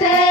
stay.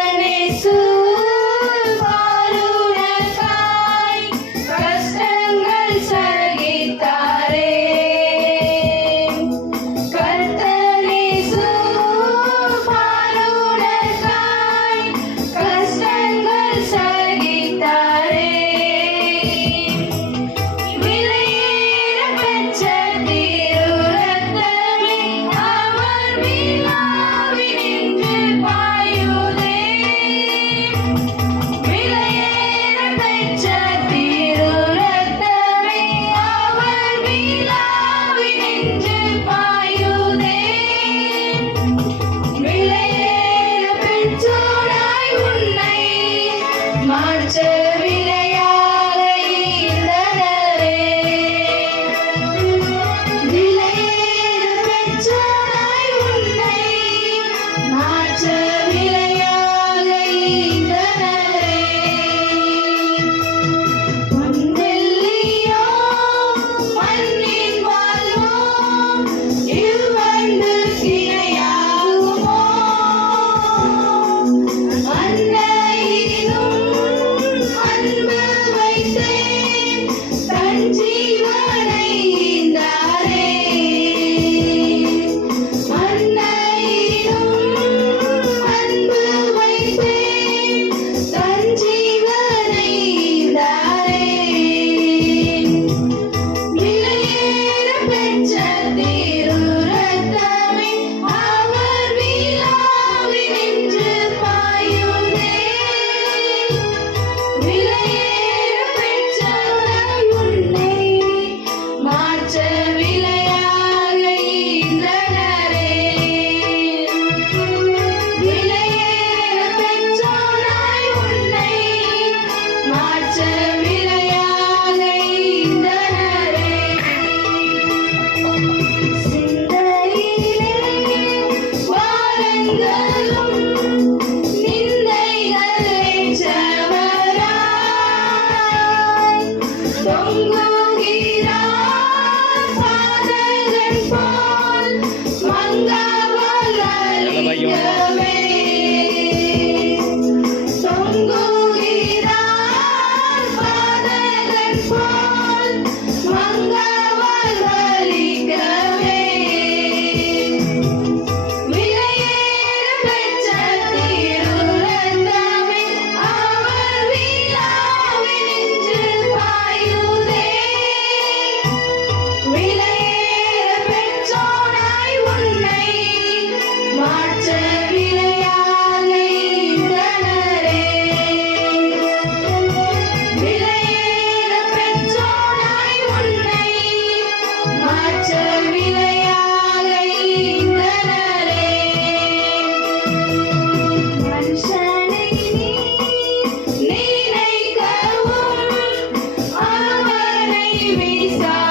we start.